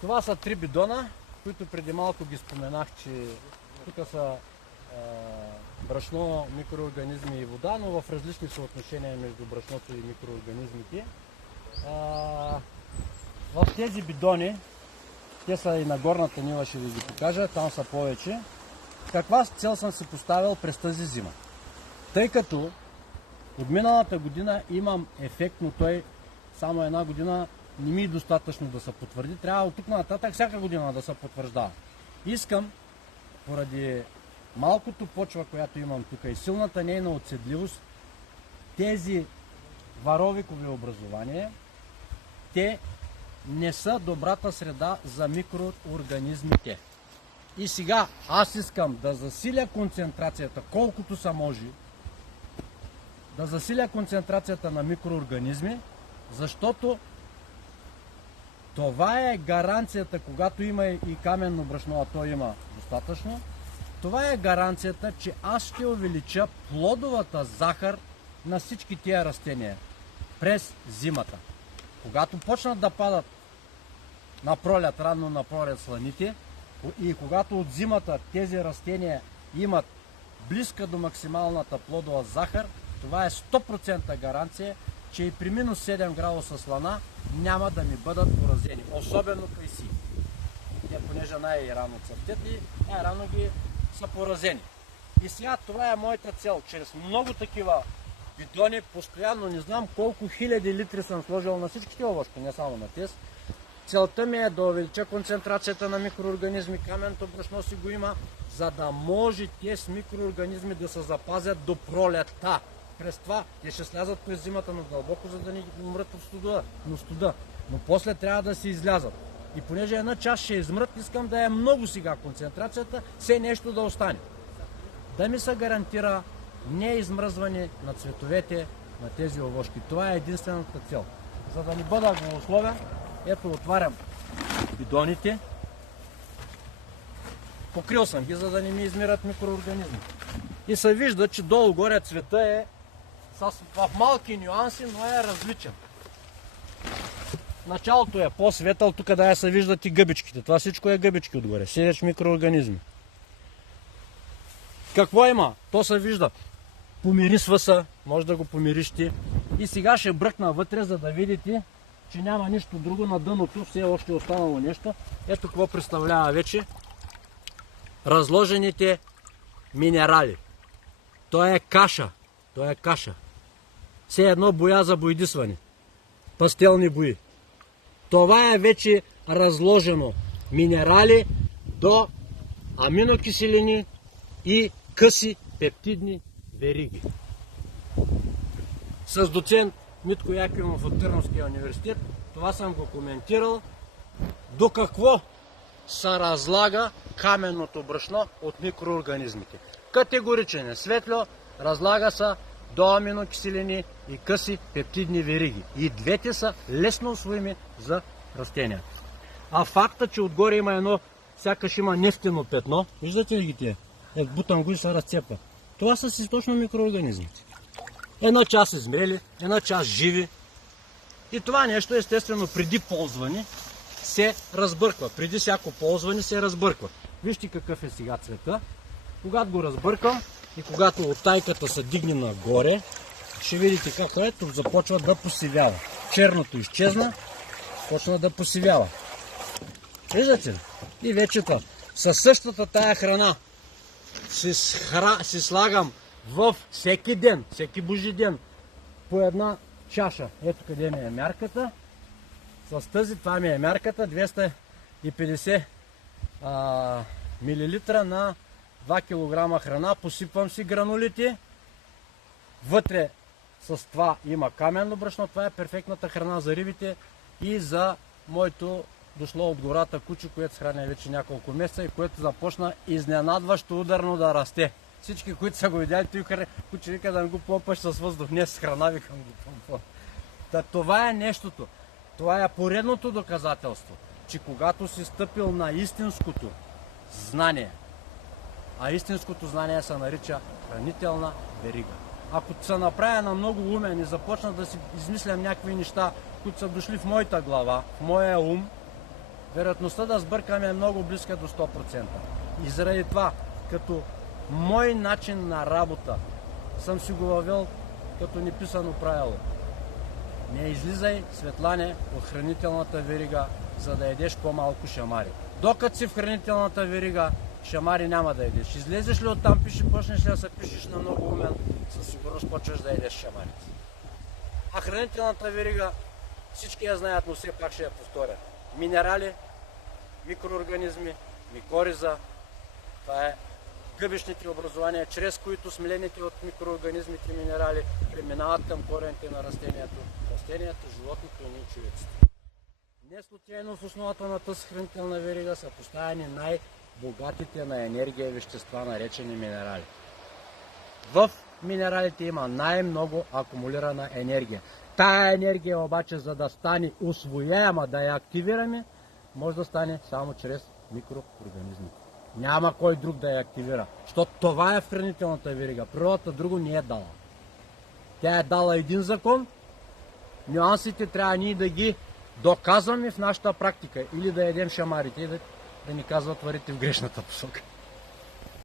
Това са 3 бидона, които преди малко ги споменах, че тук са брашно, микроорганизми и вода, но в различни съотношения между брашното и микроорганизмите. В тези бидони, те са и на горната нива, ще ви ги покажа, там са повече. Каква цел съм си поставил през тази зима? Тъй като от миналата година имам ефект, но той само една година не ми е достатъчно да се потвърди. Трябва от тук нататък всяка година да се потвърждава. Искам, поради малкото почва, която имам тук и силната нейна отседливост, тези варовикови образования, те не са добрата среда за микроорганизмите. И сега аз искам да засиля концентрацията, колкото се може, да засиля концентрацията на микроорганизми, защото това е гаранцията, когато има и каменно брашно, а то има достатъчно, това е гаранцията, че аз ще увелича плодовата захар на всички тия растения през зимата. Когато почнат да падат на пролет, рано на пролет сланите и когато от зимата тези растения имат близка до максималната плодова захар, това е 100% гаранция, че и при минус 7 градуса слана няма да ми бъдат поразени, особено кайси. Те, понеже най-рано цъфтят и най-рано ги са поразени. И сега това е моята цел. Чрез много такива бидони, постоянно не знам колко хиляди литри съм сложил на всичките овощи, не само на тези. Целта ми е да увелича концентрацията на микроорганизми, каменното брашно си го има, за да може тези микроорганизми да се запазят до пролетта. През това те ще слязат през зимата на дълбоко, за да не умрат от студа. Но после трябва да се излязат. И понеже една част ще измрат, искам да е много сега концентрацията, все нещо да остане. Да ми се гарантира неизмръзване на цветовете на тези овощи. Това е единствената цел. За да не бъда голословен, ето отварям бидоните. Покрил съм ги, за да не ми измират микроорганизми. И се вижда, че долу-горе цвета е в малки нюанси, но е различен. Началото е по-светъл, тук да се виждат и гъбичките. Това всичко е гъбички отгоре, сиреч микроорганизми. Какво има? То се вижда. Помирисва се, може да го помириш ти. И сега ще бръкна вътре, за да видите, че няма нищо друго на дъното, все още останало нещо. Ето какво представлява вече разложените минерали. То е каша. Все едно боя за боядисване. Пастелни бои. Това е вече разложено. Минерали до аминокиселини и къси пептидни вериги. С доцент Митко Якимов от Търновския университет това съм го коментирал. До какво се разлага каменното брашно от микроорганизмите. Категоричен е. Светло разлага се до аминокиселини и къси пептидни вериги. И двете са лесно усвоими за растенията. А факта, че отгоре има едно, сякаш има нефтено петно, виждате ли ги тия? Бутам го и се разцепва. Това са си точно микроорганизмите. Една част измрели, една част живи. И това нещо, естествено, преди ползване се разбърква. Преди всяко ползване се разбърква. Вижте какъв е сега цвета. Когато го разбъркам и когато оттайката се дигне нагоре, ще видите какво е, тук започва да посивява. Черното изчезна, почна да посивява. Виждате ли? И вече това. Със същата тая храна си слагам в всеки ден, всеки божи ден, по една чаша. Ето къде ми е мярката. С тази, това ми е мярката, 250 мл на 2 кг храна. Посипвам си гранулите. Вътре с това има каменно брашно. Това е перфектната храна за рибите и за моето дошло от гората куче, което се храня вече няколко месеца и което започна изненадващо ударно да расте. Всички, които са го видяли, той куче вика да не го помпаш с въздух. Не с храна, викам го помпа. Това е нещото. Това е поредното доказателство, че когато си стъпил на истинското знание, а истинското знание се нарича хранителна верига. Ако се направя на много умен и започна да си измислям някакви неща, които са дошли в моята глава, в моя ум, Вероятността да сбъркаме е много близка до 100%. И заради това, като мой начин на работа, съм си го въвел като неписано правило. Не излизай, Светлане, от хранителната верига, за да ядеш по-малко шамари. Докато си в хранителната верига, шамари няма да ядеш. Излезеш ли оттам, почнеш ли да се пишеш на много умен, със сигурност почваш да ядеш шамарите. А хранителната верига, всички я знаят, но все пак ще я повторя. Минерали, микроорганизми, микориза, това е гъбищните образования, чрез които смелените от микроорганизмите минерали преминават към корените на растението, животните и ние човеците. Не случайно в основата на тази хранителна верига са поставени най-богатите на енергия вещества, наречени минерали. В минералите има най-много акумулирана енергия. Тая енергия обаче, за да стане усвояема, да я активираме, може да стане само чрез микроорганизмите. Няма кой друг да я активира, защото това е в хранителната верига. Природата друго не е дала. Тя е дала един закон, нюансите трябва ние да ги доказваме в нашата практика или да ядем шамарите и да ни казват варите в грешната посока.